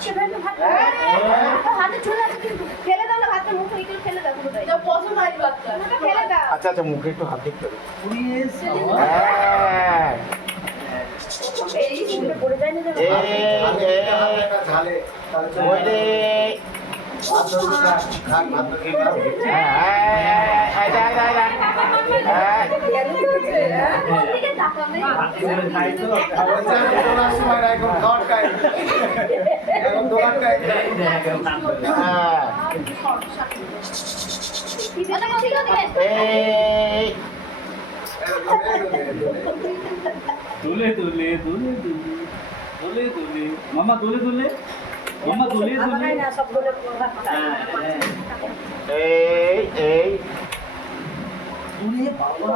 আজকে ফেলবে ভাত হাতে চলে আসে কিন্তু ফেলে দাও না ভাতটা মুখে একটু ফেলে দাও পুরোটাই যা পছন্দ হয় বাচ্চা ওটা ফেলে দাও আচ্ছা আচ্ছা মুখে একটু হাত দিতে হবে এই মুখে পড়ে যায় না যেন ওই রে দিকে তাকাবে দুলে দুলে দুলে দুলে দুলে দুলে মামা দুলে দুলে মামা দুলে দুলে না সবগুলো এই এই দুলে বাবা